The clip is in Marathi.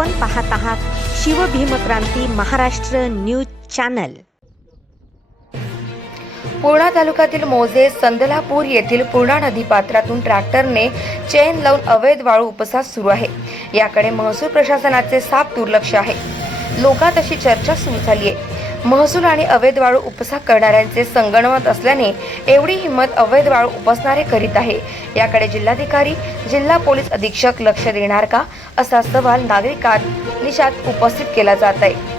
आपण पाहत आहात शिवभीमक्रांती महाराष्ट्र न्यूज चॅनल. पूर्णा तालुक्यातील मोजे संदलापूर येथील पूर्णा नदी पात्रातून ट्रॅक्टरने चेन लावून अवैध वाळू उपसा सुरू आहे. याकडे महसूल प्रशासनाचे साफ दुर्लक्ष आहे. लोकात अशी चर्चा सुरू झाली आहे महसूल आणि अवैध वाळू उपसा करणाऱ्यांचे संगणमत असल्याने एवढी हिंमत अवैध वाळू उपसणारे करीत आहे. याकडे जिल्हाधिकारी जिल्हा पोलीस अधीक्षक लक्ष देणार का? असा सवाल नागरिकांत निशात उपस्थित केला जात आहे.